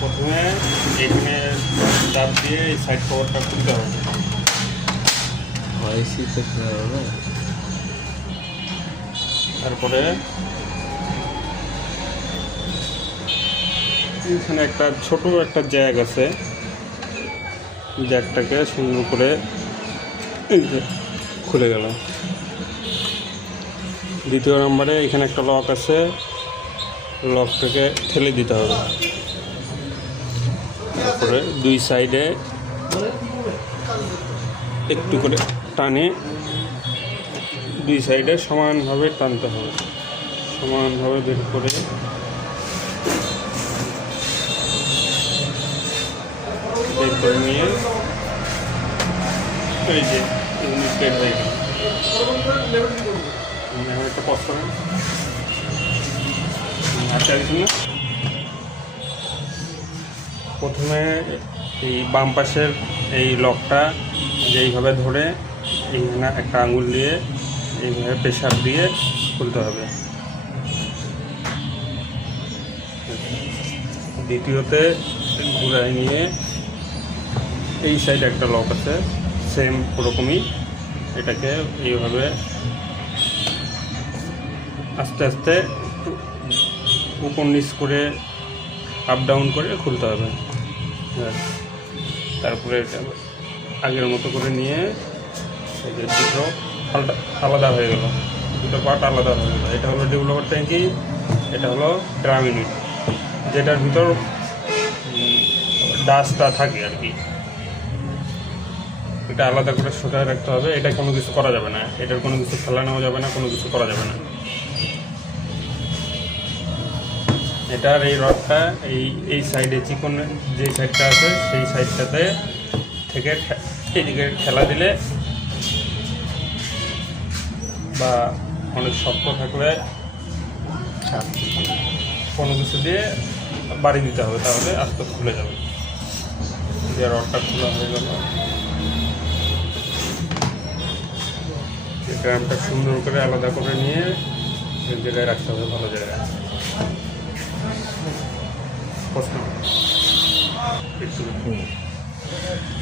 প্রথমে এখানে চাপ দিয়ে এই সাইড কভারটা খুলতে হবে। তারপরে এখানে একটা ছোট একটা জ্যাক আছে। জ্যাকটাকে সুন্দর করে খুলে গেল দ্বিতীয় নম্বরে এখানে একটা লক আছে। লকটাকে ঠেলে দিতে হবে। তারপরে দুই সাইডে একটু করে টানে। দুই সাইডে সমানভাবে টানতে হবে। সমানভাবে বের করে বের করে নিয়ে এই যে একটা কষ্ট করেন আচ্ছা না প্রথমে এই বাম পাশের এই লকটা যেইভাবে ধরে এইখানে একটা আঙুল দিয়ে এইভাবে প্রেশার দিয়ে খুলতে হবে। দ্বিতীয়তে ঘুরায় নিয়ে এই সাইডে একটা লক আছে, সেম ওরকমই এটাকে এইভাবে আস্তে আস্তে উপর নিচ করে আপ ডাউন করে খুলতে হবে। ব্যাস। তারপরে এটা আগের মতো করে নিয়ে এই যে দুটো আলাদা আলাদা হয়ে গেল। দুটো পার্ট আলাদা হয়ে গেল। এটা হলো ডেভেলপার ট্যাঙ্কি এটা হলো ড্রাম ইউনিট যেটার ভিতর ডাস্টটা থাকে আর কি। এটা আলাদা করে সোজা রাখতে হবে। এটা কোনো কিছু করা যাবে না। এটার কোনো কিছু ফেলানো যাবে না, কোনো কিছু করা যাবে না। এটার এই রডটা এই এই সাইডে চিকন যে সাইডটা আছে, সেই সাইডটাতে থেকে এদিকে ঠেলা দিলে বা অনেক শক্ত থাকলে কোনো কিছু দিয়ে বাড়ি দিতে হবে, তাহলে আস্তে খুলে যাবে। যে রডটা খোলা হয়ে গেল। এই ড্রামটা সুন্দর করে আলাদা করে নিয়ে জায়গায় রাখতে হবে, ভালো জায়গায়।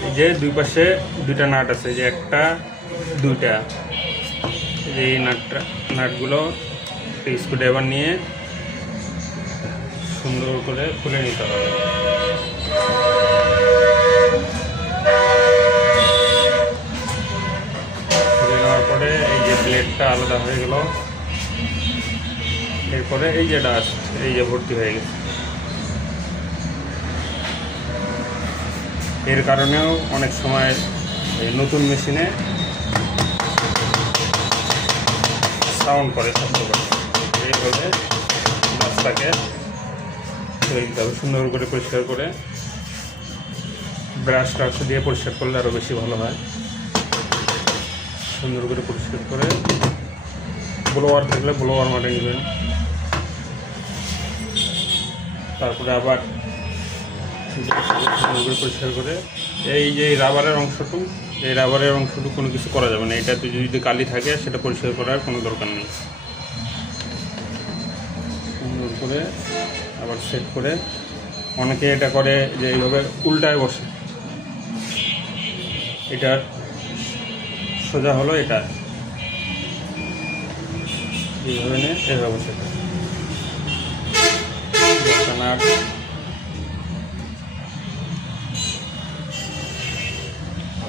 এই যে দুই পাশে দুইটা নাট আছে যে একটা, দুইটা। এই নাটটা, নাটগুলো স্ক্রুড্রাইভার নিয়ে সুন্দর করে খুলে নিতে হবে। খুলে পরে এই যে ব্লেডটা আলাদা হয়ে গেল। এরপরে এই যে ডাস্ট এই যে ভর্তি হয়ে গেছে। এর কারণেও অনেক সময় এই নতুন মেশিনে সাউন্ড করে শব্দ করে এইভাবে মাছটাকে হবে সুন্দর করে পরিষ্কার করে ব্রাশ টাশ দিয়ে পরিষ্কার করলে আরও বেশি ভালো হয়। সুন্দর করে পরিষ্কার করে ব্লোয়ার থাকলে ব্লোয়ার মাঠে নেবেন। তারপরে আবার পরিষ্কার করে। এই যে রাবারের অংশটুকু এই রাবারের অংশটুকু কোনো কিছু করা যাবে না। এটাতে যদি কালি থাকে, সেটা পরিষ্কার করার কোনো দরকার নেই। সুন্দর করে আবার সেট করে, অনেকে এটা করে যে এইভাবে উল্টায় বসে। এটার সোজা হলো এটা। এইভাবে নিয়ে এভাবে বসে।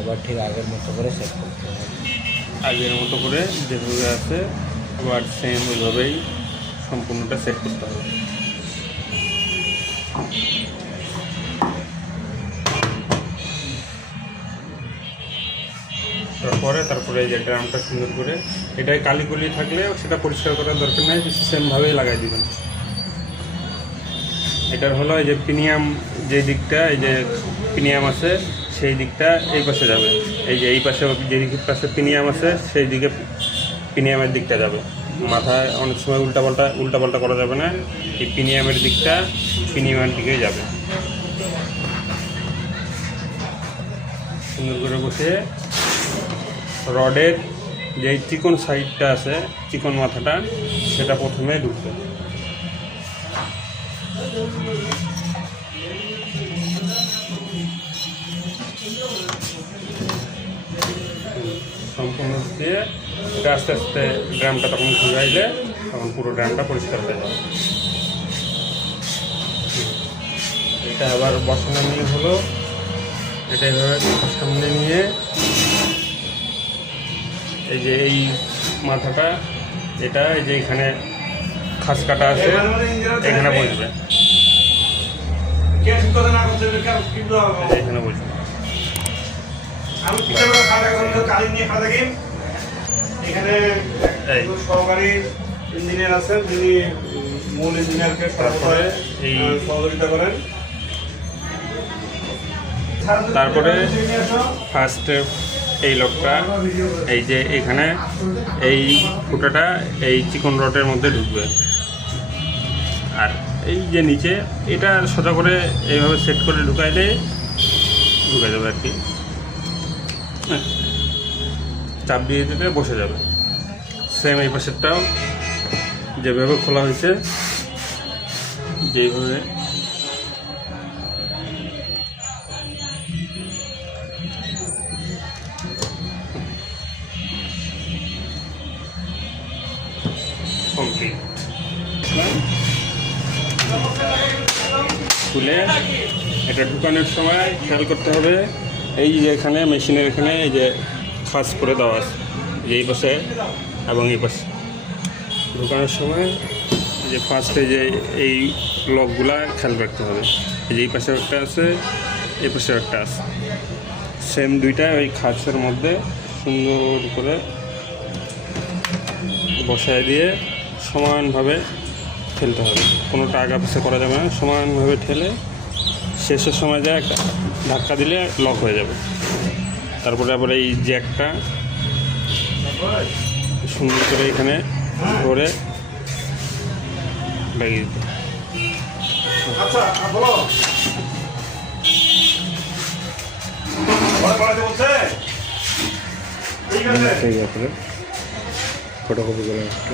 আবার ঠিক আগের মতো করে সেট করতে হবে। আগের মতো করে যেভাবে আছে আবার সেম ওইভাবেই সম্পূর্ণটা সেট করতে হবে। তারপরে তারপরে এই যে ড্রামটা সুন্দর করে, এটাই কালিকুলি থাকলে সেটা পরিষ্কার করার দরকার নেই সেমভাবেই লাগাই দিবেন। এটার হলো এই যে পিনিয়াম যে দিকটা, এই যে পিনিয়াম আছে সেই দিকটা এই পাশে যাবে। এই যে এই পাশে যে দিকের পাশে পিনিয়াম আছে, সেই দিকে পিনিয়ামের দিকটা যাবে। মাথায় অনেক সময় উল্টাপাল্টা উল্টাপাল্টা করা যাবে না। এই পিনিয়ামের দিকটা পিনিয়ামের দিকেই যাবে। সুন্দর করে বসে রডের যে চিকন সাইডটা আছে, চিকন মাথাটা, সেটা প্রথমে ঢুকবে। সম্পূর্ণ দিয়ে এটা আস্তে আস্তে ড্রামটা তখন ঘুরাইলে তখন পুরো ড্রামটা পরিষ্কার হয়ে যাবে। এটা আবার বসানো নিয়ে হলো। এটা এভাবে সামনে নিয়ে এই যে এই মাথাটা এটা এই যে এখানে খাস কাটা আছে এখানে বসবে। এখানে বসবে। আমি কীভাবে খাওয়া থাকি কালি নিয়ে খাওয়া থাকি এখানে সহকারী ইঞ্জিনিয়ার আছেন যিনি মূল ইঞ্জিনিয়ারকে সহযোগিতা করেন। তারপরে ফার্স্টে এই লোকটা এই যে এখানে এই ফুটাটা এই চিকন রডের মধ্যে ঢুকবে। আর এই যে নিচে এটা সোজা করে এইভাবে সেট করে ঢুকাইলে ঢুকে যাবে আর কি। চাপ দিয়ে দিলে বসে যাবে। সেম এই পাশেরটাও। যেভাবে খোলা হয়েছে, যেইভাবে খুলে এটা ঢুকানোর সময় খেয়াল করতে হবে। এই যে এখানে, মেশিনের এখানে এই যে ফাঁস করে দেওয়া আছে। এই পাশে এবং এই পাশে। ঢুকানোর সময় যে ফার্স্টে যে এই লকগুলা খেয়াল রাখতে হবে। এই যে এই পাশে একটা আছে এই পাশে একটা আছে। সেম দুইটা ওই খাঁচের মধ্যে সুন্দর করে বসায় দিয়ে সমানভাবে ঠেলতে হবে। কোনো টাকা পিছা করা যাবে না, সমানভাবে ঠেলে শেষের সময় যায় একটা ধাক্কা দিলে লক হয়ে যাবে। তারপরে আবার এই জ্যাকটা সুন্দর করে এখানে ধরে লাগিয়ে দিতে আচ্ছা বলো। ঠিক আছে। ফটোকপি করে একটু